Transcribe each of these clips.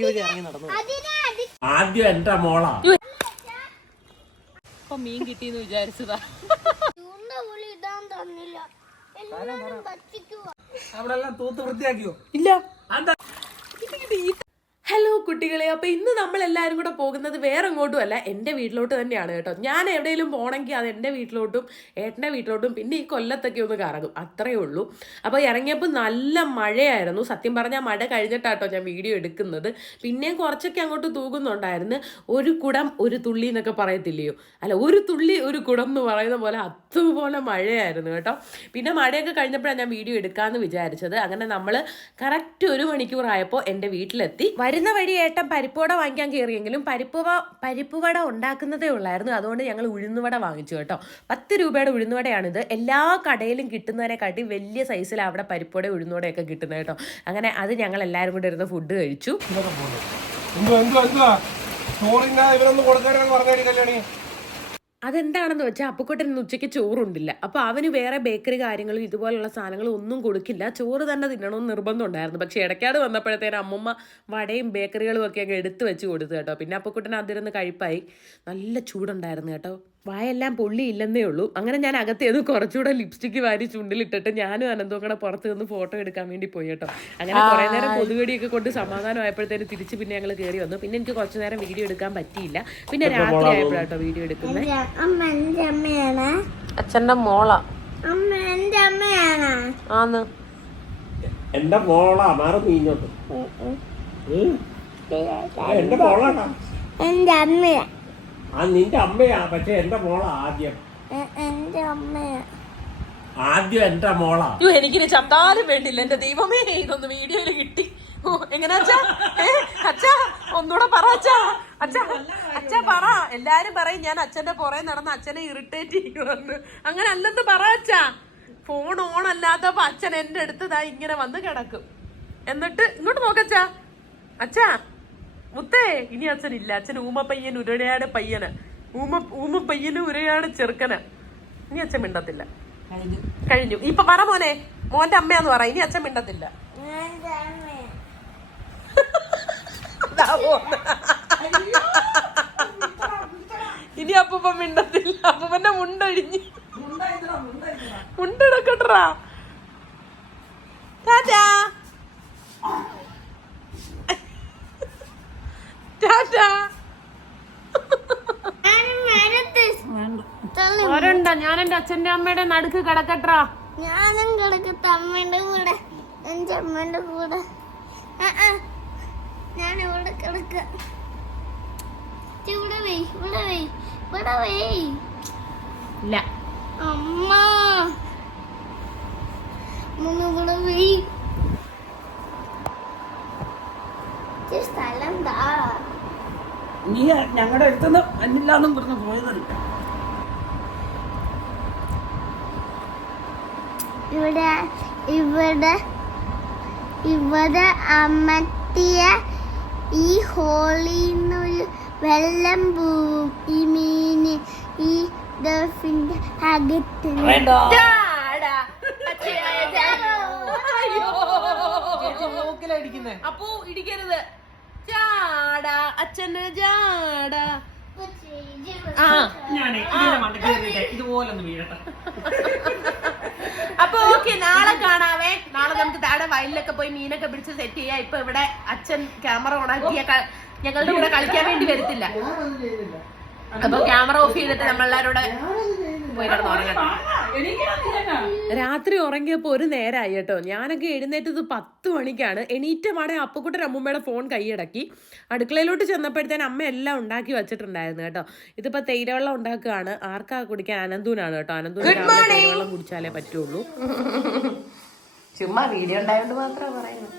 ഇറങ്ങി നടന്നു. ആദ്യം എന്റെ മോളാ ഇപ്പൊ മീൻ കിട്ടിയെന്ന് വിചാരിച്ചതാ. അവിടെ എല്ലാം തൂത്ത് വൃത്തിയാക്കിയോ? ഇല്ല. ഹലോ കുട്ടികളെ, അപ്പോൾ ഇന്ന് നമ്മൾ എല്ലാവരും കൂടെ പോകുന്നത് വേറെ എങ്ങോട്ടും അല്ല, എൻ്റെ വീട്ടിലോട്ട് തന്നെയാണ് കേട്ടോ. ഞാൻ എവിടെയെങ്കിലും പോകണമെങ്കിൽ അത് എൻ്റെ വീട്ടിലോട്ടും ഏട്ടൻ്റെ വീട്ടിലോട്ടും പിന്നെ ഈ കൊല്ലത്തൊക്കെ ഒന്ന് കറങ്ങും, അത്രയേ ഉള്ളൂ. അപ്പോൾ ഇറങ്ങിയപ്പോൾ നല്ല മഴയായിരുന്നു. സത്യം പറഞ്ഞാൽ മഴ കഴിഞ്ഞിട്ടാട്ടോ ഞാൻ വീഡിയോ എടുക്കുന്നത്. പിന്നെയും കുറച്ചൊക്കെ അങ്ങോട്ട് തൂകുന്നുണ്ടായിരുന്നു. ഒരു കുടം ഒരു തുള്ളി എന്നൊക്കെ പറയത്തില്ലയോ, അല്ല ഒരു തുള്ളി ഒരു കുടം എന്ന് പറയുന്ന പോലെ അതുപോലെ മഴയായിരുന്നു കേട്ടോ. പിന്നെ മഴയൊക്കെ കഴിഞ്ഞപ്പോഴാണ് ഞാൻ വീഡിയോ എടുക്കാമെന്ന് വിചാരിച്ചത്. അങ്ങനെ നമ്മൾ കറക്റ്റ് 1 മണിക്കൂറായപ്പോൾ എൻ്റെ വീട്ടിലെത്തി. വരുന്ന വഴി ഏട്ടൻ പരിപ്പുവട വാങ്ങിക്കാൻ കയറിയെങ്കിലും പരിപ്പുവട ഉണ്ടാക്കുന്നതേ ഉള്ളായിരുന്നു. അതുകൊണ്ട് ഞങ്ങൾ ഉഴുന്നുവട വാങ്ങിച്ചു കേട്ടോ. 10 രൂപയുടെ ഉഴുന്നുവടയാണിത്. എല്ലാ കടയിലും കിട്ടുന്നതിനെക്കാട്ടി വലിയ സൈസിലാണ് അവിടെ പരിപ്പുവട ഉഴുന്നുവടയൊക്കെ കിട്ടുന്നത് കേട്ടോ. അങ്ങനെ അത് ഞങ്ങൾ എല്ലാവരും കൂടെ ഇരുന്ന് ഫുഡ് കഴിച്ചു. അതെന്താണെന്ന് വെച്ചാൽ അപ്പുക്കുട്ടൻ ഇന്ന് ഉച്ചയ്ക്ക് ചോറുണ്ടില്ല. അപ്പോൾ അവന് വേറെ ബേക്കറി കാര്യങ്ങളും ഇതുപോലുള്ള സാധനങ്ങളും ഒന്നും കൊടുക്കില്ല, ചോറ് തന്നെ തിന്നണമെന്ന് നിർബന്ധം ഉണ്ടായിരുന്നു. പക്ഷേ ഇടയ്ക്കാട് വന്നപ്പോഴത്തേനും അമ്മമ്മ വടയും ബേക്കറികളും ഒക്കെ അങ്ങ് എടുത്ത് വെച്ച് കൊടുത്തു കേട്ടോ. പിന്നെ അപ്പുക്കുട്ടൻ അതിരുന്ന് കഴിപ്പായി. നല്ല ചൂടുണ്ടായിരുന്നു കേട്ടോ, വായെല്ലാം പൊള്ളിയില്ലെന്നേ ഉള്ളൂ. അങ്ങനെ ഞാൻ അകത്തേത് കുറച്ചുകൂടെ ലിപ്സ്റ്റിക്ക് വാരി ചുണ്ടിലിട്ടിട്ട് ഞാനും അനന്തവും കൂടെ പുറത്ത് നിന്ന് ഫോട്ടോ എടുക്കാൻ വേണ്ടി പോയി കേട്ടോ. അങ്ങനെ കുറേ നേരം കൊതുകടിയൊക്കെ കൊണ്ട് സമാധാനമായപ്പോഴത്തേനും തിരിച്ച് പിന്നെ ഞങ്ങൾ കയറി വന്നു. പിന്നെ എനിക്ക് കുറച്ച് നേരം വീഡിയോ എടുക്കാൻ പറ്റിയില്ല. പിന്നെ രാത്രി ആയപ്പോഴാട്ടോ വീഡിയോ എടുക്കുന്നത്. അച്ഛൻ്റെ മോളാ ആന്ന് എന്റെ മോളാ മാറി നീങ്ങോട്ട്. എന്റെ മോളാണ്. എന്റെ അമ്മയാ. ആ നിന്റെ അമ്മയാ, പക്ഷെ എന്റെ മോളാ ആദ്യം. എന്റെ അമ്മയാ ആദ്യം എന്റെ മോളാ. എനിക്കിനി ചത്താലും വേണ്ടില്ല. എന്റെ ദൈവമേ, ഇതൊന്ന് വീഡിയോയില് കിട്ടി. എങ്ങനെയാ അച്ഛാ ഒന്നുകൂടെ പറ അച്ഛാ. അച്ഛാ പറ. എല്ലാരും പറയും ഞാൻ അച്ഛന്റെ പുറകെ നടന്ന് അച്ഛനെ ഇറിറ്റേറ്റ് ചെയ്യുമെന്ന്. അങ്ങനെ അല്ലെന്ന് പറ അച്ഛാ. ഫോൺ ഓൺ അല്ലാത്തപ്പോ അച്ഛൻ എന്റെ അടുത്ത് ഇങ്ങനെ വന്ന് കിടക്കും. എന്നിട്ട് ഇങ്ങോട്ട് നോക്കച്ചാ. അച്ഛാ മുത്തേ, ഇനി അച്ഛനില്ല. അച്ഛൻ ഊമ പയ്യൻ ഉരയാട് പയ്യന്, ഊമ പയ്യന് ഉരയാട് ചെറുക്കന്. ഇനി അച്ഛൻ മിണ്ടത്തില്ല. കഴിഞ്ഞു. ഇപ്പൊ പറ മോനെ, മോന്റെ അമ്മയാന്ന് പറ. ഇനി അച്ഛൻ മിണ്ടത്തില്ല. ഇനി അപ്പൂപ്പ മിണ്ടത്തില്ല. അപ്പൂപ്പന്റെ മുണ്ടഴിഞ്ഞ് മുണ്ടെടുക്കട്ടാ. ടാറ്റാ ടാറ്റാ. ഓരണ്ട, ഞാൻ എന്റെ അച്ഛന്റെ അമ്മയുടെ നടുക്ക് കിടക്കട്ടാ. ഞാനും കിടക്കട്ടെ അമ്മയുടെ കൂടെ, എന്റെ അമ്മയുടെ കൂടെ. ഞാൻ ഇവിടെ കിടക്കാം. ഇവിടെ വേ, ഇവിടെ വേ, ഇവിടെ വേ. ഇല്ല അമ്മ ഇവിടെ വേ. സ്ഥലം താ. നീ ഞങ്ങളുടെ അടുത്തുനിന്ന് അന്നില്ലാന്നും പറഞ്ഞു പോയതല്ല. ഇവിടെ ഇവിടെ ഇവിടെ അമർത്തിയ ഈ ഹോളിന്നൊരു വെള്ളം പോവും. ഈ മീന് ഈ ഡോൾഫിന്റെ അകത്ത്. അപ്പോ ഇടിക്കരുത്. ജാടാ അച്ഛന് ജാടാ. ഇതുപോലൊന്ന് വീഴട്ടെ. അപ്പൊ ഓക്കെ, നാളെ കാണാവേ. നാളെ നമുക്ക് താഴെ വയലിലൊക്കെ പോയി മീനൊക്കെ പിടിച്ച് സെറ്റ് ചെയ്യാം. ഇപ്പൊ ഇവിടെ അച്ഛൻ ക്യാമറ ഓണാക്കിയ ഞങ്ങളുടെ കൂടെ കളിക്കാൻ വേണ്ടി വരത്തില്ല. അപ്പൊ ക്യാമറ ഓഫ് ചെയ്തിട്ട് നമ്മളെല്ലാരും പോയി കിടന്നുറങ്ങട്ടെ. രാത്രി ഉറങ്ങിയപ്പോൾ ഒരു നേരമായി കേട്ടോ. ഞാനൊക്കെ എഴുന്നേറ്റത് 10 മണിക്കാണ്. എണീറ്റ പാടെ അപ്പുക്കുട്ടൻ അമ്മൂമ്മയുടെ ഫോൺ കൈയടക്കി. അടുക്കളയിലോട്ട് ചെന്നപ്പോഴത്തേനും അമ്മ എല്ലാം ഉണ്ടാക്കി വെച്ചിട്ടുണ്ടായിരുന്നു കേട്ടോ. ഇതിപ്പോ തേയിലവെള്ളം ഉണ്ടാക്കുകയാണ്. ആർക്കാ കുടിക്കാൻ? അനന്തൂനാണ് കേട്ടോ. അനന്തൂന് തേയിലവെള്ളം കുടിച്ചാലേ പറ്റുള്ളൂ. ചുമ്മാ വീഡിയോ ഉണ്ടായോണ്ട് മാത്രമേ പറയുന്നത്.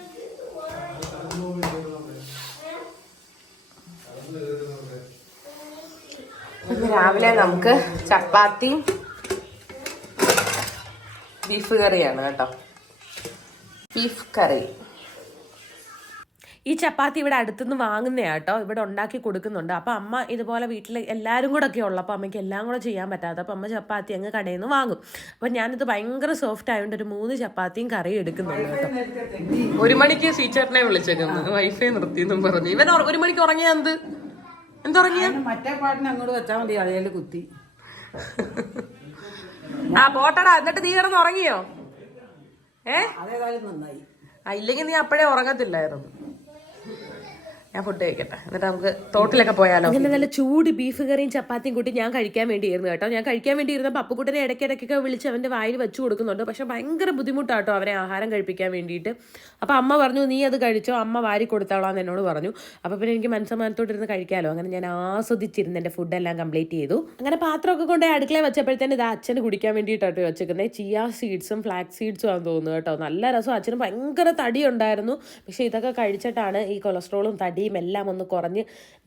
രാവിലെ നമുക്ക് ചപ്പാത്തിയും ബീഫ് കറിയാണ് കേട്ടോ. ബീഫ് കറി. ഈ ചപ്പാത്തി ഇവിടെ അടുത്തുനിന്ന് വാങ്ങുന്നതാട്ടോ, ഇവിടെ ഉണ്ടാക്കി കൊടുക്കുന്നുണ്ട്. അപ്പോൾ അമ്മ ഇതുപോലെ വീട്ടിൽ എല്ലാവരും കൂടെ ഒക്കെ ഉള്ളപ്പോൾ അമ്മയ്ക്ക് എല്ലാം കൂടെ ചെയ്യാൻ പറ്റാതെ അപ്പോൾ അമ്മ ചപ്പാത്തി അങ്ങ് കടയിൽ നിന്ന് വാങ്ങും. അപ്പോൾ ഞാനിത് ഭയങ്കര സോഫ്റ്റ് ആയതുകൊണ്ട് ഒരു 3 ചപ്പാത്തിയും കറിയും എടുക്കുന്നുണ്ട് കേട്ടോ. 1 മണിക്ക് സീച്ചേട്ടനെ വിളിച്ചേക്കുന്നത് വൈഫൈ നിർത്തിയെന്നും പറഞ്ഞു. ഇവൻ 1 മണിക്ക് ഉറങ്ങിയ എന്തുറങ്ങിയ മറ്റേ പാട്ടിന് അങ്ങോട്ട് വെച്ചാൽ മതി, അതേല് കുത്തി. ആ പോട്ടടാ, എന്നിട്ട് നീ കിടന്ന് ഉറങ്ങിയോ? അതേതായാലും നന്നായി. ഇല്ലെങ്കിൽ നീ അപ്പോഴേ ഉറങ്ങത്തില്ലായിരുന്നു. ഞാൻ ഫുഡ് കഴിക്കട്ടെ, എന്നിട്ട് നമുക്ക് തോട്ടിലൊക്കെ പോയാലോ. അങ്ങനെ നല്ല ചൂട് ബീഫ് കറിയും ചപ്പാത്തിയും കൂട്ടി ഞാൻ കഴിക്കാൻ വേണ്ടിയിരുന്നു കേട്ടോ. ഞാൻ കഴിക്കാൻ വേണ്ടിയിരുന്നപ്പോൾ അപ്പുക്കുട്ടനെ ഇടയ്ക്കിടയ്ക്കൊക്കെ വിളിച്ച് അവൻ്റെ വായിൽ വെച്ച് കൊടുക്കുന്നുണ്ട്. പക്ഷെ ഭയങ്കര ബുദ്ധിമുട്ടാട്ടോ അവനെ ആഹാരം കഴിപ്പിക്കാൻ വേണ്ടിയിട്ട്. അപ്പോൾ അമ്മ പറഞ്ഞു നീ അത് കഴിച്ചോ, അമ്മ വാരി കൊടുത്തോളാന്ന് എന്നോട് പറഞ്ഞു. അപ്പോൾ പിന്നെ എനിക്ക് മനസ്സമാനത്തോട്ടിരുന്ന് കഴിക്കാമല്ലോ. അങ്ങനെ ഞാൻ ആസ്വദിച്ചിരുന്ന് എൻ്റെ ഫുഡെല്ലാം കംപ്ലീറ്റ് ചെയ്തു. അങ്ങനെ പാത്രമൊക്കെ കൊണ്ട് അടുക്കള വെച്ചപ്പോഴത്തേന് ഇത് അച്ഛന് കുടിക്കാൻ വേണ്ടിയിട്ടാട്ടോ വെച്ചേക്കുന്നത്. ചിയ സീഡ്സും ഫ്ലാക്സ് സീഡ്സും ആണെന്ന് തോന്നുന്നു കേട്ടോ. നല്ല രസം. അച്ഛന് ഭയങ്കര തടി ഉണ്ടായിരുന്നു. പക്ഷേ ഇതൊക്കെ കഴിച്ചിട്ടാണ് ഈ കൊളസ്ട്രോളും തടിയും എല്ലാം ഒന്ന് കുറഞ്ഞ്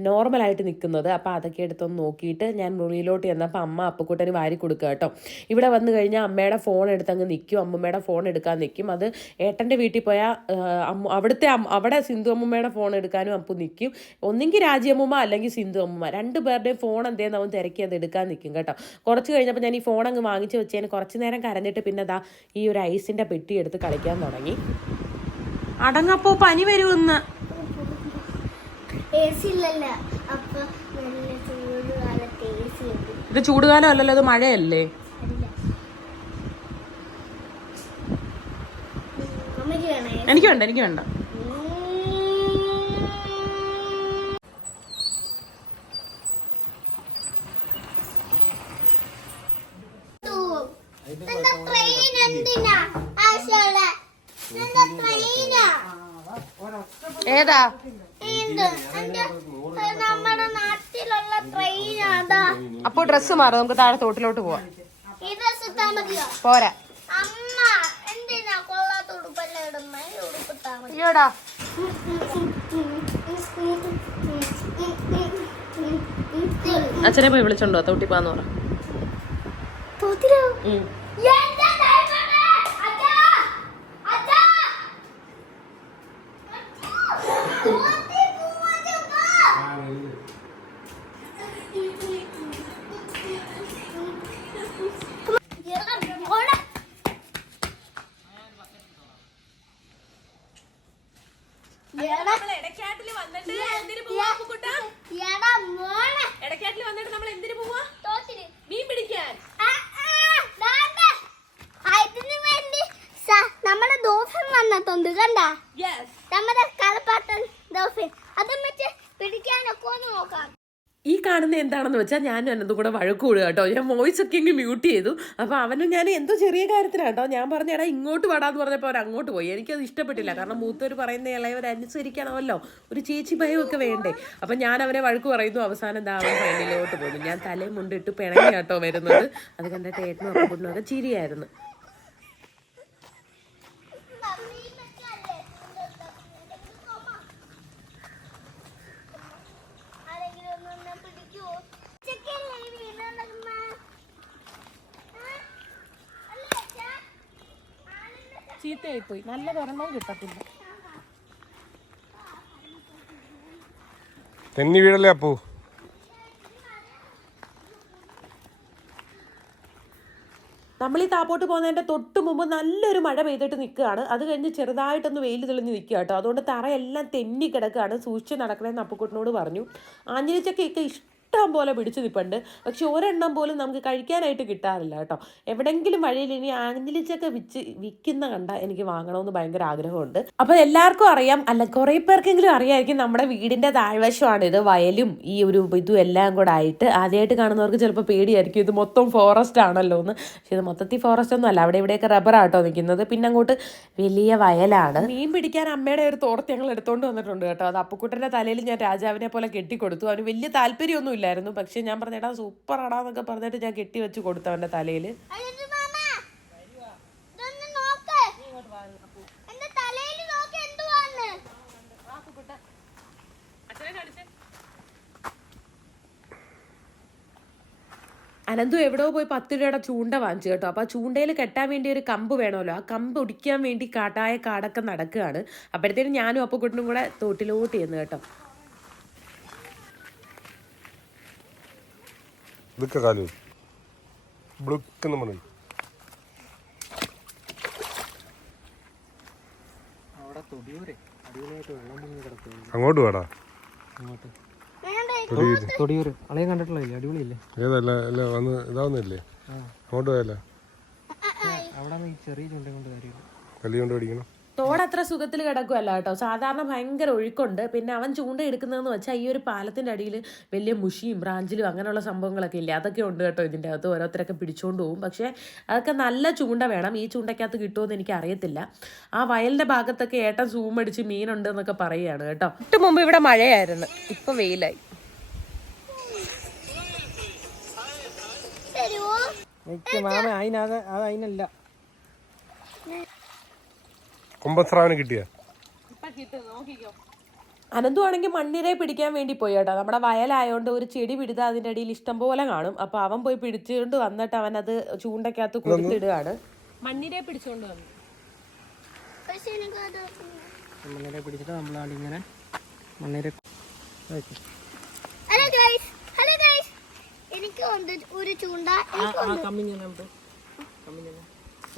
നോർമലായിട്ട് നിൽക്കുന്നത്. അപ്പോൾ അതൊക്കെ എടുത്തൊന്ന് നോക്കിയിട്ട് ഞാൻ മുറിയിലോട്ട് ചെന്നപ്പോൾ അമ്മ അപ്പുക്കുട്ടന് വാരി കൊടുക്കുക കേട്ടോ. ഇവിടെ വന്നു കഴിഞ്ഞാൽ അമ്മയുടെ ഫോൺ എടുത്തങ്ങ് നിൽക്കും, അമ്മൂമ്മയുടെ ഫോൺ എടുക്കാൻ നിൽക്കും. അത് ഏട്ടൻ്റെ വീട്ടിൽ പോയാൽ അവിടെ സിന്ധു അമ്മൂമ്മയുടെ ഫോൺ എടുക്കാനും അപ്പു നിൽക്കും. ഒന്നെങ്കിൽ രാജിയമ്മൂമ്മ അല്ലെങ്കിൽ സിന്ധു അമ്മൂമ്മ, 2 പേരുടെയും ഫോൺ എന്തേന്ന് അവൻ തിരക്കി അത് എടുക്കാൻ നിൽക്കും കേട്ടോ. കുറച്ച് കഴിഞ്ഞപ്പോൾ ഞാൻ ഈ ഫോൺ അങ്ങ് വാങ്ങിച്ച് വെച്ചതിന് കുറച്ച് നേരം കരഞ്ഞിട്ട് പിന്നെ ദാ ഈ ഒരു ഐസിൻ്റെ പെട്ടി എടുത്ത് കളിക്കാൻ തുടങ്ങി. അടങ്ങപ്പോ പനി വരുമെന്ന്. ഇത് ചൂടുകാലം അല്ലല്ലോ, ഇത് മഴയല്ലേ. എനിക്ക് വേണ്ട. ഏതാ നമ്മുടെ നാട്ടിലുള്ള ട്രെയിൻ അതാ. അപ്പൊ ഡ്രസ്സ് മാറും, നമുക്ക് താഴെ തോട്ടിലോട്ട് പോവാം. ഈ ഡ്രസ് ഇട്ടാ മതിയോ? പോരാ. അമ്മ എന്തിനാ കൊള്ളാത്ത ഉടുപ്പല്ലേ ഇടുന്നേ? ഉടുപ്പിട്ടാ മതി. അയ്യോടാ, അച്ഛനെ പോയി വിളിച്ചോണ്ടോ തോട്ടി പോവാന്ന് പറ. നമ്മുടെ ദോഫൻ വന്നിട്ടുണ്ട് കണ്ടാ, നമ്മുടെ കളപ്പാട്ടൻ ദോഫൻ. അതും വെച്ച് പിടിക്കാനൊക്കെ ഒന്ന് നോക്കാം. ഈ കാണുന്ന എന്താണെന്ന് വെച്ചാൽ ഞാനും എന്നതും കൂടെ വഴക്ക് കൂടുക കേട്ടോ. ഞാൻ വോയിസ് ഒക്കെ ഇങ്ങ് മ്യൂട്ട് ചെയ്തു. അപ്പോൾ അവനും ഞാൻ എന്തോ ചെറിയ കാര്യത്തിലാണ് കേട്ടോ. ഞാൻ പറഞ്ഞ എടാ ഇങ്ങോട്ട് പാടാന്ന് പറഞ്ഞപ്പോൾ അവർ അങ്ങോട്ട് പോയി. എനിക്കത് ഇഷ്ടപ്പെട്ടില്ല. കാരണം മൂത്തവർ പറയുന്ന ഇളയവരനുസരിക്കണമല്ലോ, ഒരു ചേച്ചി ഭയമൊക്കെ വേണ്ടേ. അപ്പം ഞാൻ അവനെ വഴക്ക് പറയുന്നു. അവസാനം എന്താ അവൻ ഫൈനലിലോട്ട് പോകുന്നു. ഞാൻ തലയും മുണ്ടിട്ട് പിണങ്ങി കേട്ടോ വരുന്നത്. അത് കണ്ടിട്ട് ഏട്ടനും അപ്പൂട്ടനൊക്കെ ചിരിയായിരുന്നു. ചീത്തയായിപ്പോയി, നല്ല ഒരെണ്ണവും കിട്ടത്തില്ല. തെന്നി വീടല്ലേ അപ്പൂ. നമ്മൾ ഈ താപ്പോട്ട് പോകുന്നതിൻ്റെ തൊട്ട് മുമ്പ് നല്ലൊരു മഴ പെയ്തിട്ട് നിൽക്കുകയാണ്. അത് കഴിഞ്ഞ് ചെറുതായിട്ടൊന്ന് വെയിൽ തെളിഞ്ഞ് നിൽക്കുക കേട്ടോ. അതുകൊണ്ട് തറയെല്ലാം തെന്നി കിടക്കുകയാണ്. സൂക്ഷിച്ച് നടക്കണമെന്ന് അപ്പുക്കുട്ടനോട് പറഞ്ഞു. ആഞ്ഞിലിച്ചക്കയൊക്കെ ഇഷ്ടം പോലെ പിടിച്ചു നിൽപ്പുണ്ട്. പക്ഷെ ഒരെണ്ണം പോലും നമുക്ക് കഴിക്കാനായിട്ട് കിട്ടാറില്ല കേട്ടോ. എവിടെയെങ്കിലും വഴിയിൽ ഇനി ആഞ്ഞിലിച്ചക്ക വിൽക്കുന്ന കണ്ട എനിക്ക് വാങ്ങണമെന്ന് ഭയങ്കര ആഗ്രഹമുണ്ട്. അപ്പോൾ എല്ലാവർക്കും അറിയാം, അല്ല കുറേ പേർക്കെങ്കിലും അറിയാമായിരിക്കും, നമ്മുടെ വീടിൻ്റെ താഴ്വശമാണ് ഇത്. വയലും ഈ ഒരു ഇതും എല്ലാം കൂടെ ആയിട്ട്. ആദ്യമായിട്ട് കാണുന്നവർക്ക് ചിലപ്പോൾ പേടിയായിരിക്കും, ഇത് മൊത്തം ഫോറസ്റ്റ് ആണല്ലോ എന്ന്. പക്ഷെ ഇത് മൊത്തത്തിൽ ഫോറസ്റ്റ് ഒന്നും അല്ല, അവിടെ ഇവിടെയൊക്കെ റബ്ബറാട്ടോ നിൽക്കുന്നത്. പിന്നെ അങ്ങോട്ട് വലിയ വയലാണ്. മീൻ പിടിക്കാൻ അമ്മയുടെ ഒരു തോർത്ത് ഞങ്ങൾ എടുത്തുകൊണ്ട് വന്നിട്ടുണ്ട് കേട്ടോ. അത് അപ്പുക്കുട്ടൻ്റെ തലയിൽ ഞാൻ രാജാവിനെ പോലെ കെട്ടിക്കൊടുത്തു. അവന് വലിയ താല്പര്യമൊന്നും ഇല്ലായിരുന്നു. പക്ഷെ ഞാൻ പറഞ്ഞേട്ടാ സൂപ്പർ ആടാന്നൊക്കെ പറഞ്ഞിട്ട് ഞാൻ കെട്ടി വെച്ച് കൊടുത്തു അവൻ്റെ തലയിൽ. അനന്തു എവിടെയോ പോയി 10 രൂപയുടെ ചൂണ്ട വാങ്ങിച്ചു കേട്ടോ. അപ്പോൾ ആ ചൂണ്ടയിൽ കെട്ടാൻ വേണ്ടി ഒരു കമ്പ് വേണമല്ലോ. ആ കമ്പ് ഒടിക്കാൻ വേണ്ടി കാടൊക്കെ നടക്കുകയാണ്. അപ്പോഴത്തേനും ഞാനും അപ്പുക്കുട്ടനും കൂടെ തോട്ടിലോട്ട് ചെയ്യുന്നു കേട്ടോ. അങ്ങോട്ട് വേടാ. തൊടിയൂര് അളയം കണ്ടിട്ടുള്ളൂ, അടിപൊളിയല്ലേ? ഏതല്ല വന്ന് ഇതാവുന്നില്ലേ? അങ്ങോട്ട് പോയല്ല, അവിടെ ചെറിയ ചൂണ്ട കൊണ്ട് കാര്യമില്ല, കല്ലി കൊണ്ട് പിടിക്കണം. തോടത്ര സുഖത്തിൽ കിടക്കുമല്ല കേട്ടോ. സാധാരണ ഭയങ്കര ഒഴുക്കുണ്ട്. പിന്നെ അവൻ ചൂണ്ട എടുക്കുന്നതെന്ന് വെച്ചാൽ ഈ ഒരു പാലത്തിൻ്റെ അടിയിൽ വലിയ മുഷിയും ബ്രാഞ്ചിലും അങ്ങനെയുള്ള സംഭവങ്ങളൊക്കെ ഇല്ലേ, അതൊക്കെ ഉണ്ട് കേട്ടോ. ഇതിൻ്റെ അകത്ത് ഓരോരുത്തരൊക്കെ പിടിച്ചുകൊണ്ട് പോകും. പക്ഷേ അതൊക്കെ നല്ല ചൂണ്ട വേണം. ഈ ചൂണ്ടയ്ക്കകത്ത് കിട്ടുമെന്ന് എനിക്ക് അറിയത്തില്ല. ആ വയലിൻ്റെ ഭാഗത്തൊക്കെ ഏട്ടൻ സൂം അടിച്ച് മീനുണ്ട് എന്നൊക്കെ പറയുകയാണ് കേട്ടോ. തൊട്ട് മുമ്പ് ഇവിടെ മഴയായിരുന്നു, ഇപ്പം വെയിലായി. മാമ അതിനല്ല കൊമ്പസ്രാവിന് കിട്ടിയ അനന്തു ആണെങ്കിൽ മണ്ണിരെ പിടിക്കാൻ വേണ്ടി പോയി കേട്ടോ. നമ്മുടെ വയലായതുകൊണ്ട് ഒരു ചെടി പിടിച്ചാൽ അതിൻ്റെ അടിയിൽ ഇഷ്ടം പോലെ കാണും. അപ്പോൾ അവൻ പോയി പിടിച്ചുകൊണ്ട് വന്നിട്ട് അവൻ അത് ചൂണ്ടയ്ക്കകത്ത് കൊടുത്തിടുകയാണ്. മണ്ണിരെ പിടിച്ചുകൊണ്ട് വന്നു. മണ്ണിരെ പിടിച്ചിട്ട് നമ്മളാണിങ്ങനെ മണ്ണിരെ. എനിക്ക് ഒരു ചൂണ്ട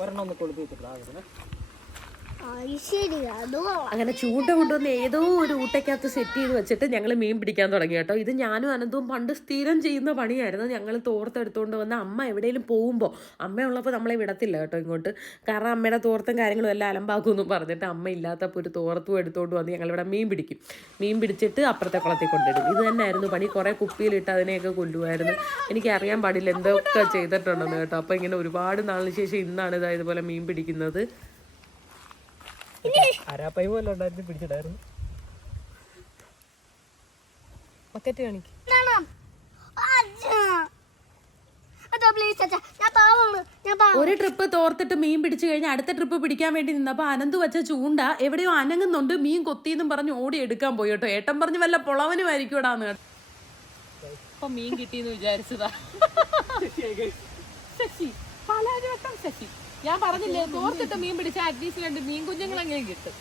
ഒരെണ്ണം ഒന്ന് കൊടുത്തിട്ടില്ല. അങ്ങനെ ചൂണ്ട കൊണ്ടുവന്ന് ഏതോ ഒരു ഊട്ടയ്ക്കകത്ത് സെറ്റ് ചെയ്ത് വെച്ചിട്ട് ഞങ്ങൾ മീൻ പിടിക്കാൻ തുടങ്ങി കേട്ടോ. ഇത് ഞാനും അനന്തവും പണ്ട് സ്ഥിരം ചെയ്യുന്ന പണിയായിരുന്നു. ഞങ്ങൾ തോർത്തെടുത്തുകൊണ്ട് വന്ന് അമ്മ എവിടെയെങ്കിലും പോകുമ്പോൾ, അമ്മയുള്ളപ്പോൾ നമ്മളെ വിടത്തില്ല കേട്ടോ ഇങ്ങോട്ട്. കാരണം അമ്മയുടെ തോർത്തും കാര്യങ്ങളും എല്ലാം അലമ്പാക്കുമെന്നും പറഞ്ഞിട്ട് അമ്മ ഇല്ലാത്തപ്പോൾ ഒരു തോർത്തും എടുത്തുകൊണ്ട് വന്ന് ഞങ്ങളിവിടെ മീൻ പിടിക്കും. മീൻ പിടിച്ചിട്ട് അപ്പുറത്തെ കുളത്തിൽ കൊണ്ടിടും. ഇത് തന്നെയായിരുന്നു പണി. കുറേ കുപ്പിയിലിട്ട് അതിനെയൊക്കെ കൊല്ലുമായിരുന്നു. എനിക്കറിയാൻ പാടില്ല എന്തൊക്കെ ചെയ്തിട്ടുണ്ടെന്ന് കേട്ടോ. അപ്പോൾ ഇങ്ങനെ ഒരുപാട് നാളിന് ശേഷം ഇന്നാണ് ഇതുപോലെ മീൻ പിടിക്കുന്നത്. അരാപ്പൈ പോലെ ഉണ്ടായിരുന്നു, പിടിച്ചിട്ടായിരുന്നു. ബക്കറ്റ് കാണിക്കും. ഒരു ട്രിപ്പ് തോർത്തിട്ട് മീൻ പിടിച്ചു കഴിഞ്ഞാൽ അടുത്ത ട്രിപ്പ് പിടിക്കാൻ വേണ്ടി നിന്നപ്പോൾ അനന്ത് വെച്ച ചൂണ്ട എവിടെയോ അനങ്ങുന്നുണ്ട്, മീൻ കൊത്തിയെന്നും പറഞ്ഞ് ഓടി എടുക്കാൻ പോയി കേട്ടോ. ഏട്ടൻ പറഞ്ഞ് വല്ല പൊളവനുമായിരിക്കും ഇടാന്ന് കേട്ടോ. ഇപ്പൊ മീൻ കിട്ടിയെന്ന് വിചാരിച്ചതാ. ശശി പലവട്ടം ശശി, ഞാൻ പറഞ്ഞില്ലേ തോർത്തിട്ട് മീൻ പിടിച്ച അറ്റ്ലീസ്റ്റ് 2 മീൻ കുഞ്ഞുങ്ങളെങ്കിലും കിട്ടും.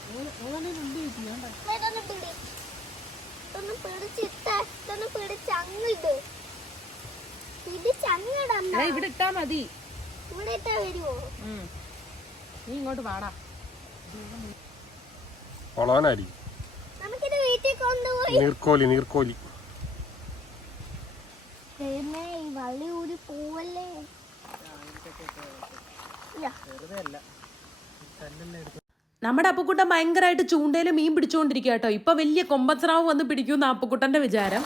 ഇവിടെ ഇട്ടാ മതി. നീ ഇങ്ങോട്ട് വാടാ. നീർക്കോലി വള്ളി ഊരി പോവല്ലേ. നമ്മുടെ അപ്പുക്കുട്ടൻ ഭയങ്കരമായിട്ട് ചൂണ്ടയിൽ മീൻ പിടിച്ചുകൊണ്ടിരിക്കുക കേട്ടോ. ഇപ്പൊ വലിയ കൊമ്പസ്രാവ് വന്ന് പിടിക്കുന്ന അപ്പുക്കുട്ടന്റെ വിചാരം.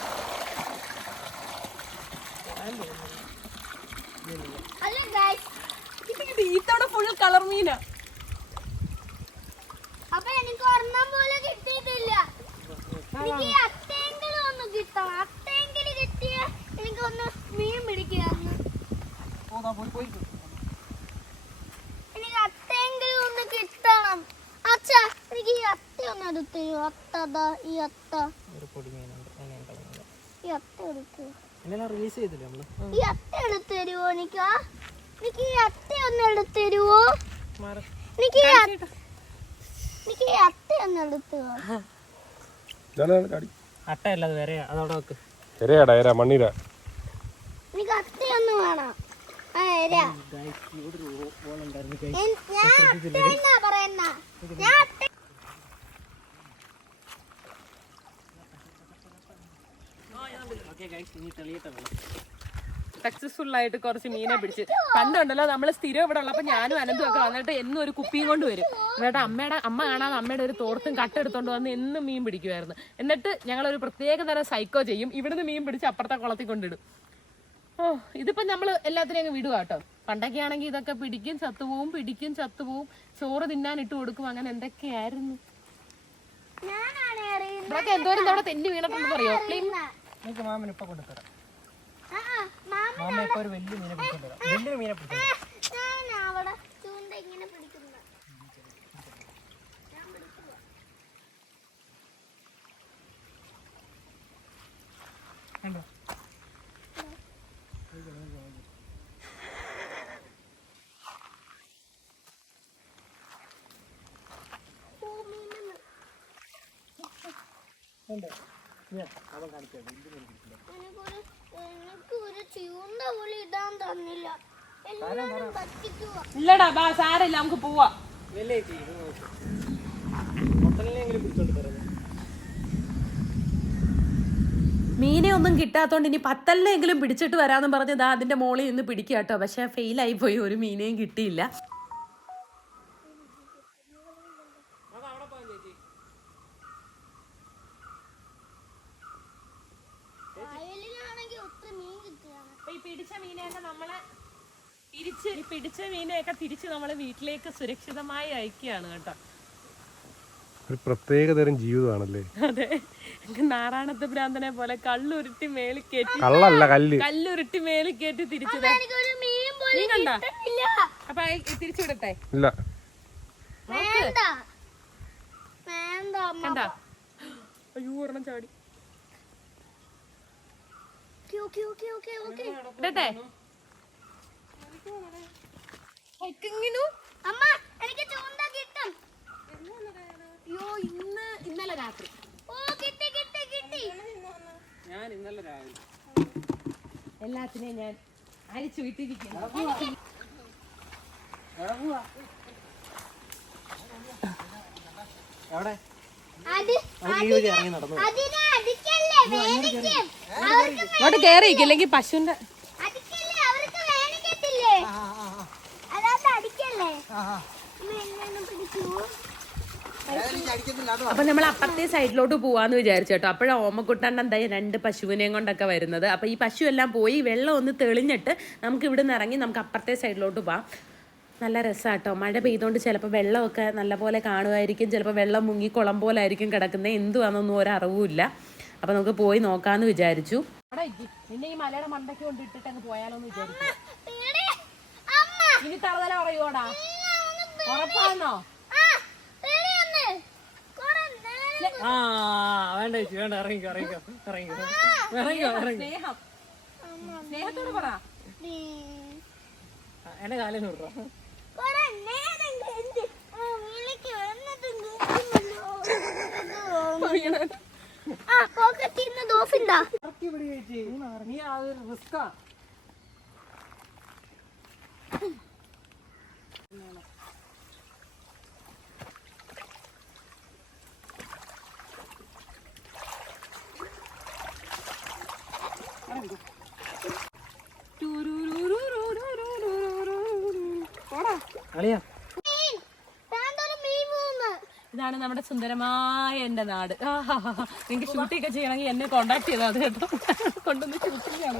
ഇത്തവണ ഫുൾ കളർ മീനാ. അപ്പൊ എനിക്ക് ഒരെണ്ണം പോലെ കിട്ടിയിട്ടില്ല. എനിക്ക് അത്തെങ്കിലും ഒന്ന് കിട്ടണം. അത്തെങ്കിലും കിട്ടിയ എനിക്കൊന്ന് മീൻ പിടിക്കാന്ന്. എനിക്ക് അത്തെങ്കിലും ഒന്ന് കിട്ടണം. അച്ഛാ എനിക്ക് ഈ അത്ത ഒന്ന് എടുത്തു. അത്തതാ ഈ അത്ത. ഈ അത്ത എടുത്തു. ഈ അത്ത എടുത്തു തരുവോ? എനിക്ക് ഈ അത്ത ഒന്ന് എടുത്തു തരുവോ? എനിക്ക് ഈ അത്ത ഒന്ന് എടുത്തു. അട്ടയല്ല, അത് വേറെ. അതവിടെ വെക്ക്. മണ്ണീര. എനിക്ക് അത്തയൊന്ന് വേണം. സക്സസ്ഫുൾ ആയിട്ട് കുറച്ച് മീനെ പിടിച്ച്. പണ്ടുണ്ടല്ലോ നമ്മൾ സ്ഥിരം ഇവിടെ ഉള്ളപ്പോൾ ഞാനും അനന്തും ഒക്കെ വന്നിട്ട് എന്നും ഒരു കുപ്പിയും കൊണ്ട് വരും. എന്നിട്ട് അമ്മ കാണാതെ അമ്മയുടെ ഒരു തോർത്തും കട്ടെടുത്തോണ്ട് വന്ന് എന്നും മീൻ പിടിക്കുമായിരുന്നു. എന്നിട്ട് ഞങ്ങളൊരു പ്രത്യേക തരം സൈക്കോ ചെയ്യും. ഇവിടുന്ന് മീൻ പിടിച്ച് അപ്പുറത്തെ കുളത്തിൽ കൊണ്ടിടും. ഓ, ഇതിപ്പം നമ്മൾ എല്ലാത്തിനും അങ്ങ് വിടുക കേട്ടോ. പണ്ടൊക്കെ ആണെങ്കിൽ ഇതൊക്കെ പിടിക്കും ചത്തുപോവും, പിടിക്കും ചത്തുപോവും, ചോറ് തിന്നാൻ ഇട്ട് കൊടുക്കും, അങ്ങനെ എന്തൊക്കെയായിരുന്നു. ഇതൊക്കെ എന്തോരം തവണ തെന്നി വീണിട്ടുണ്ടെന്ന് അറിയോ? മാമൻ ഇപ്പൊ കൊണ്ടുതരാം. മാമ ഇപ്പൊ ഒരു വലിയ മീനെ പിടിച്ചോണ്ടരാം. വലിയൊരു മീനെ പിടിച്ചോണ്ടരാം. എനിക്കൊരു ചൂണ്ട പോലും ഇടാൻ തന്നില്ല. എല്ലാരും പറ്റിക്കുവാ. ഇല്ലടാ ബാ സാരമില്ല നമുക്ക് പോവാ. വലിയ ചേച്ചി ഇത് നോക്ക്. മൊത്തനെങ്കിലും പിടിച്ചോണ്ട് തരാം. മീനെ ഒന്നും കിട്ടാത്തോണ്ട് ഇനി പത്തലിനെങ്കിലും പിടിച്ചിട്ട് വരാമെന്ന് പറഞ്ഞ് ഇതാ അതിന്റെ മോളിൽ നിന്ന് പിടിക്കുക കേട്ടോ. പക്ഷെ ഫെയിലായി പോയി, ഒരു മീനെയും കിട്ടിയില്ല. വയലിലാണെങ്കിൽ ഒത്തിരി മീൻ കിട്ടിയാണ്. ഈ പിടിച്ച മീനെയൊക്കെ തിരിച്ച് നമ്മള് വീട്ടിലേക്ക് സുരക്ഷിതമായി അയക്കുകയാണ് കേട്ടോ. ഒരു പ്രത്യേക തരം ജീവിതമാണല്ലേ. അതെ, നാരായണത്ത് ഭ്രാന്തനെ പോലെ കല്ലുരുട്ടി മേളിൽ കയറ്റി, കള്ളല്ല കല്ല്, കല്ലുരുട്ടി മേളിൽ കയറ്റി തിരിച്ചത്. എനിക്കൊരു മീൻ പോലും നീ കണ്ട കിട്ടുന്നില്ല. അപ്പൊ തിരിച്ചു വിടട്ടെ? ഇല്ല വേണ്ട വേണ്ട അമ്മ. കണ്ട, അയ്യോ ഒരെണ്ണം ചാടി. ഇടട്ടെ? അമ്മ എനിക്ക് ചൂണ്ട കിട്ടും. അയ്യോ ഇന്നലെ രാത്രി. ഓ കിട്ടി കിട്ടി കിട്ടി. ഞാൻ ഇന്നലെ രാവിലെ എല്ലാത്തിനെയും ഞാൻ അരിച്ചു വിട്ടിരിക്കുന്നു. എവിടെ അതിനെ അടിക്കല്ലേ വേണിക്കും. ഇങ്ങോട്ട് കേറിയില്ലെങ്കിൽ പശുവിന്റെ അടിക്കല്ലേ അവർക്ക് വേണിക്കത്തില്ലേ. അല്ലാതെ അടിക്കല്ലേ. പിടിക്കുവോ? അപ്പൊ നമ്മൾ അപ്പുറത്തെ സൈഡിലോട്ട് പോവാന്ന് വിചാരിച്ചു കേട്ടോ. അപ്പോഴാണ് ഓമക്കുട്ടൻ എന്തായി 2 പശുവിനെയും കൊണ്ടൊക്കെ വരുന്നത്. അപ്പൊ ഈ പശു എല്ലാം പോയി വെള്ളം ഒന്ന് തെളിഞ്ഞിട്ട് നമുക്ക് ഇവിടെ നിന്ന് ഇറങ്ങി നമുക്ക് അപ്പുറത്തെ സൈഡിലോട്ട് പോവാം. നല്ല രസമാട്ടോ. മഴ പെയ്തുകൊണ്ട് ചിലപ്പോൾ വെള്ളമൊക്കെ നല്ലപോലെ കാണുമായിരിക്കും, ചിലപ്പോൾ വെള്ളം മുങ്ങി കുളം പോലെ ആയിരിക്കും കിടക്കുന്നത്. എന്തുവാണെന്നൊന്നും ഒരറിവുമില്ല. അപ്പൊ നമുക്ക് പോയി നോക്കാന്ന് വിചാരിച്ചു. നിന്നെ ഈ മലയുടെ മണ്ടയ്ക്ക് കൊണ്ടിട്ടിട്ട് അങ്ങ് പോയാലോന്ന് വിചാരിച്ചു. ഇനി തറുതല പറയുവോടാ? ഉറപ്പാണോ? വേണ്ട ചേച്ചി വേണ്ട, ഇറങ്ങിക്കോ ഇറങ്ങിക്കോ ഇറങ്ങിക്കോ ഇറങ്ങിക്കോ ഇറങ്ങിക്കോ. സ്നേഹത്തോട് പറ. എന്റെ കാലം നോട്ടോ. നീ അതൊരു റിസ്കാ. അളിയാ ഇതാണ് നമ്മുടെ സുന്ദരമായ എൻ്റെ നാട്. നിങ്ങൾക്ക് ഷൂട്ടിങ്ങൊക്കെ ചെയ്യണമെങ്കിൽ എന്നെ കോണ്ടാക്ട് ചെയ്താൽ അത് കേട്ടോ. കൊണ്ടുവന്ന് ഷൂട്ടിങ് ആണ്.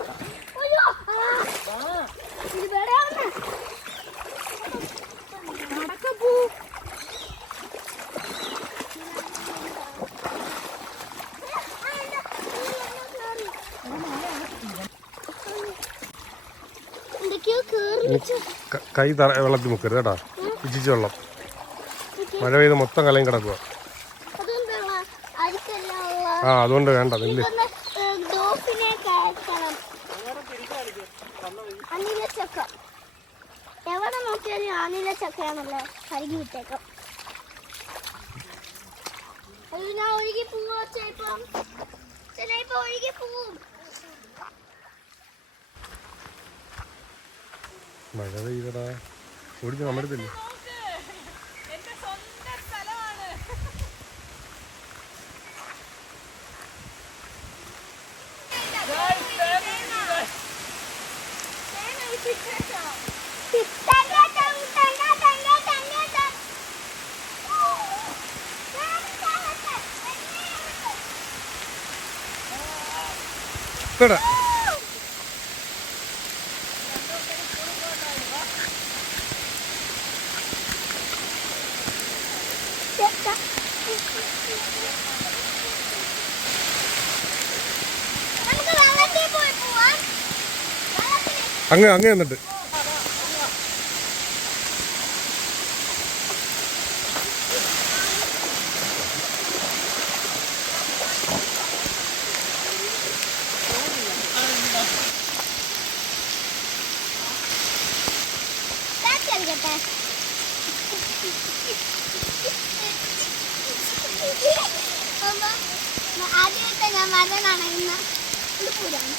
നടക്കപ്പൂ. കൈ വെള്ളത്തിൽ മുക്കരുത് കേട്ടാ. ഇച്ചിച്ച് വെള്ളം മഴ പെയ്ത് മൊത്തം കലയും കിടക്കുക. അതുകൊണ്ട് വേണ്ട നെല്ല്. എവിടെ നോക്കിയാലും ആനില ചക്കയാണല്ലോ. കരുകി വിട്ടേക്കാം. അത് ഞാൻ ഒഴുകി പോവോ? ചിലപ്പോ ഒഴുകി പോവും. മഴ പെയ്തടാ, ഓടിച്ച് നമ്മടുത്തില്ലേ. ഇവിടെ അങ്ങ് വന്നിട്ട് അത് നേരത്തെ ഞാൻ മരണ ഉടുപ്പൂരാണ്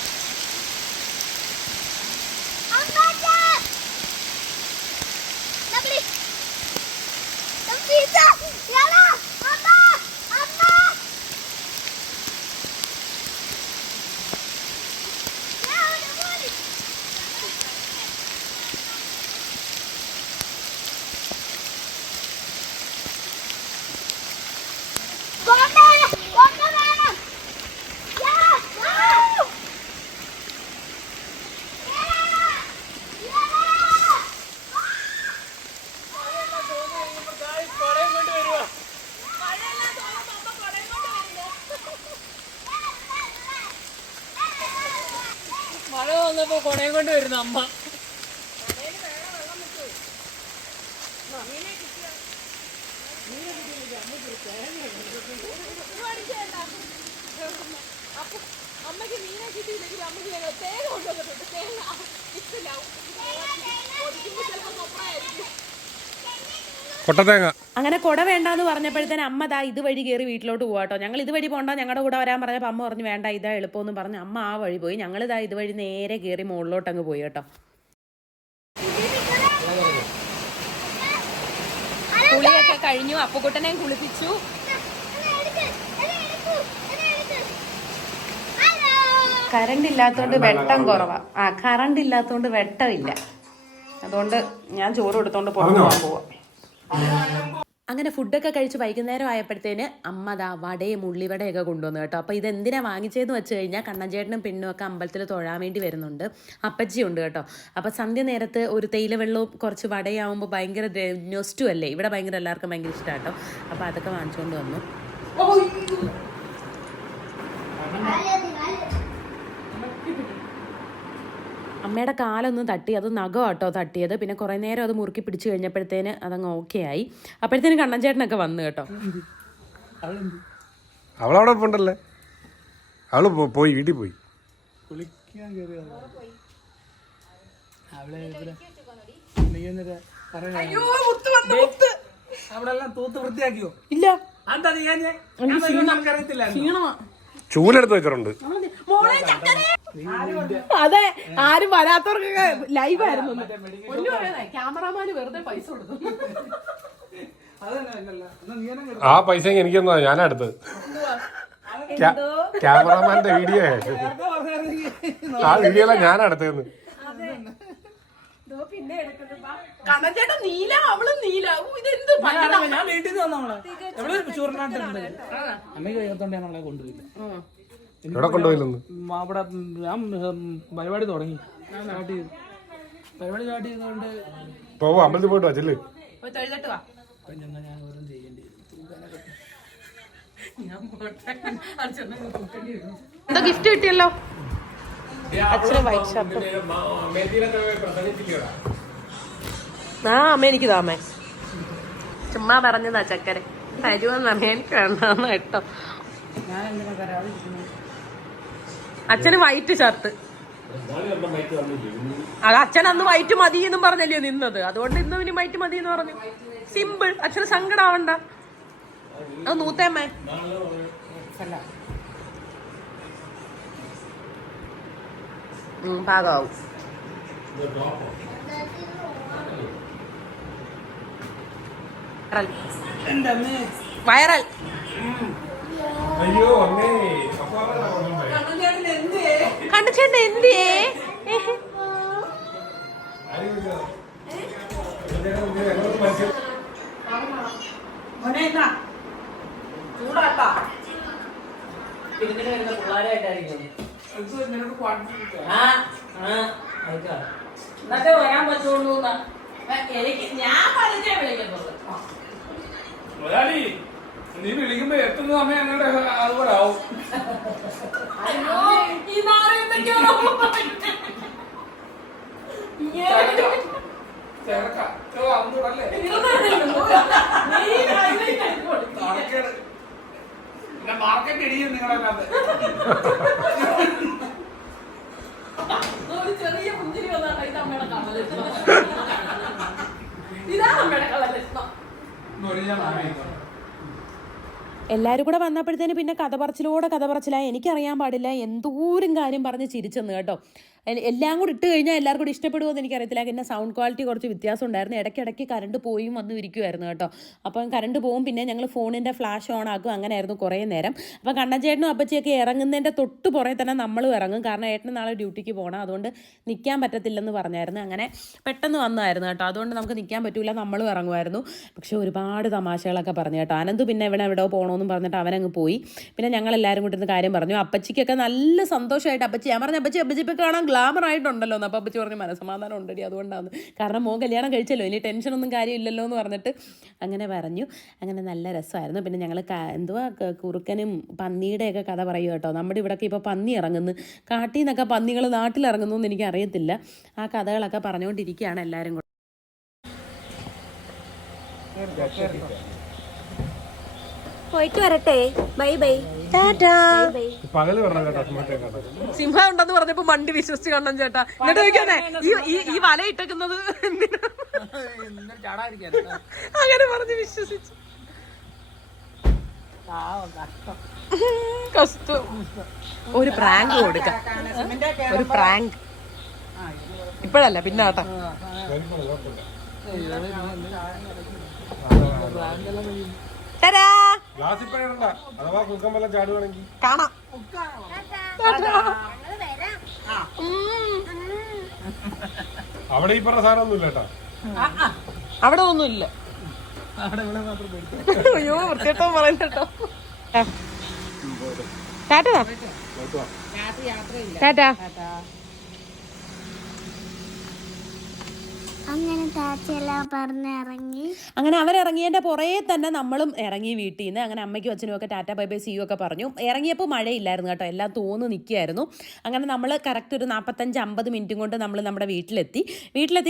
മഴ വന്നപ്പോ കൊടയും കൊണ്ട് വരുന്നു അമ്മ. അമ്മക്ക് മീനെ കിട്ടിയില്ലെങ്കിൽ അമ്മക്ക് ഞങ്ങൾ തേങ്ങ കൊണ്ടുവന്നിട്ടുണ്ട്. തേങ്ങ കൊട്ടത്തേങ്ങ. അങ്ങനെ കുട വേണ്ടാന്ന് പറഞ്ഞപ്പോഴത്തേന് അമ്മ ദാ ഇതുവഴി കയറി വീട്ടിലോട്ട് പോകാട്ടോ. ഞങ്ങൾ ഇതുവഴി പോകണ്ട, ഞങ്ങളുടെ കൂടെ വരാൻ പറഞ്ഞപ്പോൾ അമ്മ പറഞ്ഞു വേണ്ട ഇതാ എളുപ്പമെന്ന് പറഞ്ഞ് അമ്മ ആ വഴി പോയി. ഞങ്ങൾ ഇതാ ഇതുവഴി നേരെ കയറി മുകളിലോട്ട് അങ്ങ് പോയി കേട്ടോ. കുളിയൊക്കെ കഴിഞ്ഞു, അപ്പുക്കുട്ടനെയും കുളിപ്പിച്ചു. കറണ്ട് ഇല്ലാത്തതുകൊണ്ട് വെട്ടം കുറവാ. കറണ്ട് ഇല്ലാത്തതുകൊണ്ട് വെട്ടമില്ല. അതുകൊണ്ട് ഞാൻ ചോറ് എടുത്തോണ്ട് പുറത്തു പോകാൻ പോവാം. അങ്ങനെ ഫുഡൊക്കെ കഴിച്ച് വൈകുന്നേരം ആയപ്പോഴത്തേന് അമ്മ ദാ വടയും ഉള്ളിവടയൊക്കെ കൊണ്ടുവന്നു കേട്ടോ. അപ്പോൾ ഇതെന്തിനാ വാങ്ങിച്ചതെന്ന് വെച്ച് കഴിഞ്ഞാൽ കണ്ണഞ്ചേട്ടനും പെണ്ണും ഒക്കെ അമ്പലത്തിൽ തൊഴാൻ വേണ്ടി വരുന്നുണ്ട്. അപ്പച്ചിയുണ്ട് കേട്ടോ. അപ്പോൾ സന്ധ്യ നേരത്ത് ഒരു തേയില വെള്ളവും കുറച്ച് വടയാവുമ്പോൾ ഭയങ്കര നൊസ്റ്റും അല്ലേ, ഇവിടെ ഭയങ്കര എല്ലാവർക്കും ഭയങ്കര ഇഷ്ടമാണ് കേട്ടോ. അപ്പോൾ അതൊക്കെ വാങ്ങിച്ചുകൊണ്ട് വന്നു. അമ്മയുടെ കാലൊന്ന് തട്ടി, അത് നഖം കേട്ടോ തട്ടിയത്. പിന്നെ കുറേ നേരം അത് മുറുക്കി പിടിച്ച് കഴിഞ്ഞപ്പോഴത്തേന് അതങ്ങ് ഓക്കെ ആയി. അപ്പോഴത്തേന് കണ്ണൻചേട്ടനൊക്കെ വന്നു കേട്ടോ. അവളവിടെ പോണ്ടല്ലേ, അവള് പോയി വീട്ടിൽ പോയി. അവിടെല്ലാം തൂത്ത് വൃത്തിയാക്കിയോ? ഇല്ല, ചൂലെടുത്ത് വെച്ചിട്ടുണ്ട്. അതെ, ആരും വരാത്തവർക്കൊക്കെ ലൈവായിരുന്നു. ക്യാമറമാന് വെറുതെ പൈസ കൊടുത്തു. ആ പൈസ എനിക്കൊന്നാ, ഞാനാ എടുത്തത്. ക്യാമറമാന്റെ വീഡിയോ, ആ വീഡിയോ എല്ലാം ഞാനാ എടുത്തതെന്ന്. കണ്ണൻചേട്ടൻ നീല, അവളും നീല. ഇതെന്ത് ഞാൻ വീട്ടിൽ നിന്ന് വന്നോളെ എവിടെ ചൂറിനാട്ടുണ്ട്. അമ്മയ്ക്ക് വയ്യാത്തോണ്ട് നമ്മളെ കൊണ്ടുപോയില്ല. എവിടെ കൊണ്ടുപോയില്ലെന്ന് അവിടെ ഞാൻ പരിപാടി തുടങ്ങി, സ്റ്റാർട്ട് ചെയ്തു. പരിപാടി സ്റ്റാർട്ട് ചെയ്തോണ്ട് പോവോ, അമ്പലത്തിൽ പോയിട്ട് വച്ചല്ലേ. ഞാൻ ഓരോന്നും ചെയ്യേണ്ടി വരും. എന്താ ഗിഫ്റ്റ് കിട്ടിയല്ലോ. അച്ഛന് വൈറ്റ് ഷർട്ട്. ആ അമ്മ എനിക്ക് താമേ ചുമ്മാ പറഞ്ഞതാ ചക്കര തരുമെന്ന് അമ്മ എനിക്ക് വേണ്ടെന്ന് കേട്ടോ. അച്ഛന് വൈറ്റ് ഷർട്ട്. അത് അച്ഛൻ അന്ന് വൈറ്റ് മതി എന്നും പറഞ്ഞല്ലേ നിന്നത്, അതുകൊണ്ട് ഇന്ന് ഇനി വൈറ്റ് മതി എന്ന് പറഞ്ഞു. സിമ്പിൾ, അച്ഛന് സങ്കടാവണ്ട. അത് നൂത്തേമ്മേ പാകാവും. വൈറൽ. കണ്ണുചേട്ടൻ എന്തിയേ? ചൂടാട്ടാ വരുന്ന പിള്ളേരായിട്ടായിരിക്കും എന്നൊക്കെ വരാൻ പറ്റുള്ളൂ. എനിക്ക് ഞാൻ പറഞ്ഞേ വിളിക്കുന്നത്. നീ വിളിക്കുമ്പോ എത്തുന്ന സമയം അങ്ങനെ അതുപോലെ ആവും. മാർക്കറ്റ് ഇടിയും നിങ്ങളല്ലാതെ. ചെറിയ മുന്തിരി വന്നാണ് ഇത് അമ്മയുടെ കളർ. ഇതാണ് അമ്മയുടെ കളർ. എല്ലാവരും കൂടെ വന്നപ്പോഴത്തേന് പിന്നെ കഥ പറച്ചിലായി. എനിക്കറിയാൻ പാടില്ല എന്തോരം കാര്യം പറഞ്ഞ് ചിരിച്ചെന്ന് കേട്ടോ. എല്ലാം കൂടി ഇട്ട് കഴിഞ്ഞാൽ എല്ലാവർക്കും കൂടി ഇഷ്ടപ്പെടുമോ എന്ന് എനിക്കറിയത്തില്ല. പിന്നെ സൗണ്ട് ക്വാളിറ്റി കുറച്ച് വ്യത്യാസം ഉണ്ടായിരുന്നു. ഇടയ്ക്കിടയ്ക്ക് കറണ്ട് പോയും വന്ന് ഇരിക്കുമായിരുന്നു കേട്ടോ. അപ്പം കറണ്ട് പോവും, പിന്നെ ഞങ്ങൾ ഫോണിൻ്റെ ഫ്ലാഷ് ഓൺ ആക്കും, അങ്ങനെയായിരുന്നു കുറേ നേരം. അപ്പം കണ്ണൻചേട്ടനും അപ്പച്ചിയൊക്കെ ഇറങ്ങുന്നതിൻ്റെ തൊട്ട് പുറകെ തന്നെ നമ്മളും ഇറങ്ങും. കാരണം ഏട്ടന് നാളെ ഡ്യൂട്ടിക്ക് പോകണം, അതുകൊണ്ട് നിൽക്കാൻ പറ്റത്തില്ലെന്ന് പറഞ്ഞായിരുന്നു. അങ്ങനെ പെട്ടെന്ന് വന്നായിരുന്നു കേട്ടോ. അതുകൊണ്ട് നമുക്ക് നിൽക്കാൻ പറ്റില്ല, നമ്മളും ഇറങ്ങുമായിരുന്നു. പക്ഷേ ഒരുപാട് തമാശകളൊക്കെ പറഞ്ഞു കേട്ടോ. അനന്ത് പിന്നെ എവിടെയോ പോകണമെന്നും പറഞ്ഞിട്ട് അവനങ്ങ് പോയി. പിന്നെ ഞങ്ങളെല്ലാവരും കൂടി ഇരുന്ന് കാര്യം പറഞ്ഞു. അപ്പച്ചിക്കൊക്കെ നല്ല സന്തോഷമായിട്ട് അപ്പച്ചി, ഞാൻ പറഞ്ഞു അപ്പച്ചി ഇപ്പോൾ കാണാൻ ഗ്ലാമർ ആയിട്ടുണ്ടല്ലോ എന്ന്. അപ്പോൾ അപ്പച്ചി പറഞ്ഞു മനസ്സമാധാനം ഉണ്ടടി, അതുകൊണ്ടാണ്. കാരണം മോൻ കല്യാണം കഴിച്ചല്ലോ, ഇനി ടെൻഷനൊന്നും കാര്യമില്ലല്ലോ എന്ന് പറഞ്ഞിട്ട് അങ്ങനെ പറഞ്ഞു. അങ്ങനെ നല്ല രസമായിരുന്നു. പിന്നെ ഞങ്ങൾ കുറുക്കനും പന്നിയുടെയൊക്കെ കഥ പറയുക കേട്ടോ. നമ്മുടെ ഇവിടെയൊക്കെ ഇപ്പോൾ പന്നി ഇറങ്ങുന്നു, കാട്ടിൽ നിന്നൊക്കെ പന്നികൾ നാട്ടിലിറങ്ങുന്നു എന്ന് എനിക്കറിയത്തില്ല. ആ കഥകളൊക്കെ പറഞ്ഞുകൊണ്ടിരിക്കുകയാണ് എല്ലാവരും കൂടെ. പോയിട്ട് വരട്ടെ, ബൈ ബൈ, പകല് പറഞ്ഞ സിംഹം ഉണ്ടെന്ന് പറഞ്ഞപ്പോ മണ്ടി വിശ്വസിച്ച് കണ്ണൻ ചേട്ടാ. എന്നിട്ട് ചോദിക്കാനേ ഈ വല ഇട്ടേക്കുന്നത് അങ്ങനെ പറഞ്ഞ് വിശ്വസിച്ചു. കഷ്ടം. ഒരു പ്രാങ്ക് കൊടുക്കാം, ഒരു പ്രാങ്ക്. ഇപ്പഴല്ല പിന്നെ കേട്ടോ. കാണാം. അവിടെ ഈ പറഞ്ഞ സാധനം ഒന്നുമില്ല കേട്ടോ. അവിടെ ഒന്നുമില്ല. അയ്യോ വൃത്തിട്ടോ പറയുന്നോ. ടാറ്റാ ടാറ്റാ. അങ്ങനെ അവരിറങ്ങിയതിൻ്റെ പുറകെ തന്നെ നമ്മളും ഇറങ്ങി വീട്ടിൽ നിന്ന്. അങ്ങനെ അമ്മയ്ക്കും അച്ഛനും ഒക്കെ ടാറ്റ ബൈ ബൈ സിയു ഒക്കെ പറഞ്ഞു. ഇറങ്ങിയപ്പോൾ മഴയില്ലായിരുന്നു കേട്ടോ, എല്ലാം തോന്നു നിൽക്കുകയായിരുന്നു. അങ്ങനെ നമ്മൾ കറക്റ്റ് ഒരു 45-50 മിനിറ്റും കൊണ്ട് നമ്മൾ നമ്മുടെ വീട്ടിലെത്തി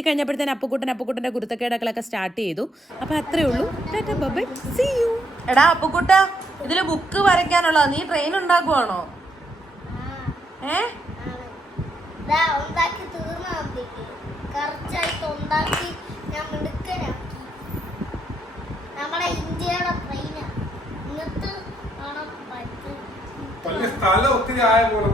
കഴിഞ്ഞപ്പോഴത്തേന് അപ്പുക്കുട്ടൻ്റെ കുരുത്തക്കേടൊക്കെ സ്റ്റാർട്ട് ചെയ്തു. അപ്പോൾ അത്രേ ഉള്ളൂ. Tata bye bye see you. എടാ അപ്പുക്കുട്ട, ഇതിൽ ബുക്ക് വരയ്ക്കാനുള്ള നീ ട്രെയിൻ ഉണ്ടാക്കുവാണോ? ഉണ്ടാക്കി ഞാൻ മിടുക്കനാക്കി. നമ്മുടെ ഇന്ത്യയുടെ ട്രെയിനാണ്. ഇന്നത്തെ കാണാൻ പറ്റും. സ്ഥലം ഒത്തിരി ആയ പോലെ